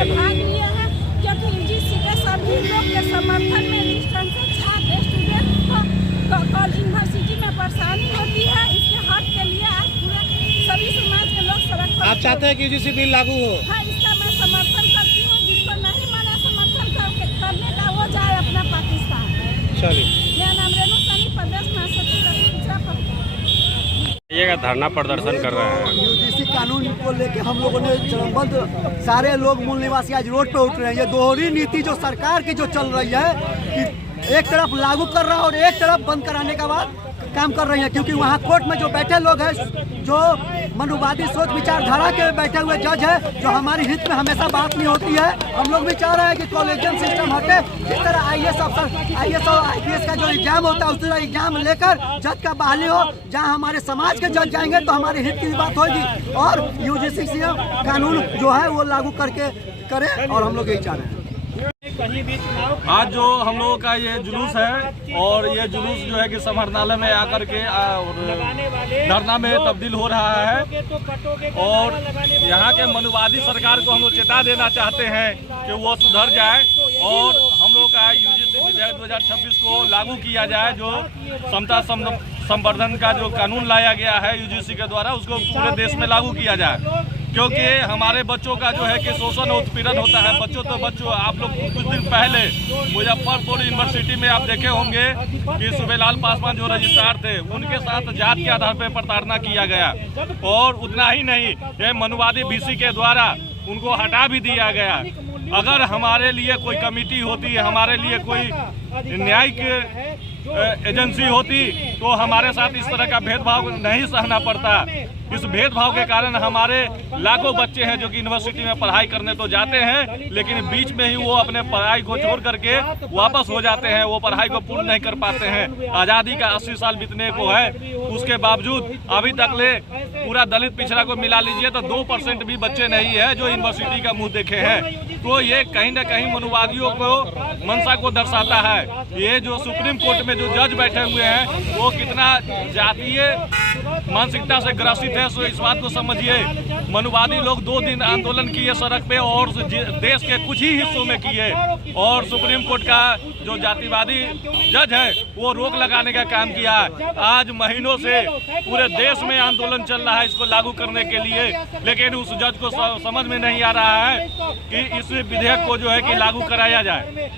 में भाग लिए हैं, क्योंकि यूजीसी के सभी लोग के समर्थन में डिस्टेंस से छात्र स्टूडेंट को यूनिवर्सिटी में परेशानी होती है। इसके हक के लिए आज पूरे सभी समाज के लोग सड़क पर। आप चाहते हैं कि यूजीसी बिल लागू हो? हाँ, इसका मैं समर्थन करती हूँ। जिसको नहीं माना समर्थन करने का वो जाए अपना पाकिस्तान। चलिए, मेरा नाम रेणु सैनी, प्रदेश महासचिव ये धरना प्रदर्शन कर रहे हैं। यूजीसी कानून को लेके हम लोगों ने चरणबद्ध सारे लोग मूल निवासी आज रोड पे उठ रहे हैं। ये दोहरी नीति जो सरकार की जो चल रही है कि एक तरफ लागू कर रहा है और एक तरफ बंद कराने का बाद काम कर रही है, क्योंकि वहाँ कोर्ट में जो बैठे लोग हैं, जो मनुवादी सोच विचारधारा के बैठे हुए जज है, जो हमारी हित में हमेशा बात नहीं होती है। हम लोग भी चाह रहे हैं कि कॉलेजियम सिस्टम हटे। जिस तरह आईएएस अफसर, आईएएस और आईपीएस का जो एग्जाम होता है, उस तरह एग्जाम लेकर जज का बहाली हो। जहाँ हमारे समाज के जज जाएंगे तो हमारी हित की बात होगी और यूजीसी कानून जो है वो लागू करके करें, और हम लोग यही चाह रहे हैं। आज जो हम लोगों का ये जुलूस है, और ये जुलूस जो है कि समाहरणालय में आकर के धरना में तब्दील हो रहा है, और यहाँ के मनुवादी सरकार को हम लोग चेता देना चाहते हैं कि वो सुधर जाए और हम लोग का यूजीसी विधेयक 2026 को लागू किया जाए। जो समता संवर्धन का जो कानून लाया गया है यूजीसी के द्वारा, उसको पूरे देश में लागू किया जाए, क्योंकि हमारे बच्चों का जो है कि शोषण उत्पीड़न होता है। बच्चों आप लोग कुछ दिन पहले मुजफ्फरपुर यूनिवर्सिटी में आप देखे होंगे कि सूबेलाल पासवान जो रजिस्ट्रार थे, उनके साथ जात के आधार पर प्रताड़ना किया गया, और उतना ही नहीं, ये मनुवादी बीसी के द्वारा उनको हटा भी दिया गया। अगर हमारे लिए कोई कमेटी होती, हमारे लिए कोई न्यायिक एजेंसी होती, तो हमारे साथ इस तरह का भेदभाव नहीं सहना पड़ता। इस भेदभाव के कारण हमारे लाखों बच्चे हैं जो कि यूनिवर्सिटी में पढ़ाई करने तो जाते हैं, लेकिन बीच में ही वो अपने पढ़ाई को छोड़ करके वापस हो जाते हैं। वो पढ़ाई को पूर्ण नहीं कर पाते हैं। आज़ादी का 80 साल बीतने को है, उसके बावजूद अभी तक ले पूरा दलित पिछड़ा को मिला लीजिए तो 2% भी बच्चे नहीं है जो यूनिवर्सिटी का मुंह देखे हैं। तो ये कहीं न कहीं मनुवादियों को मंशा को दर्शाता है। ये जो सुप्रीम कोर्ट में जो जज बैठे हुए हैं, वो कितना जातीय मानसिकता से ग्रसित है, सो इस बात को समझिए। मनुवादी लोग 2 दिन आंदोलन किए सड़क पे, और देश के कुछ ही हिस्सों में किए, और सुप्रीम कोर्ट का जो जातिवादी जज है वो रोक लगाने का काम किया। आज महीनों से पूरे देश में आंदोलन चल रहा है इसको लागू करने के लिए, लेकिन उस जज को समझ में नहीं आ रहा है कि इस विधेयक को जो है कि लागू कराया जाए।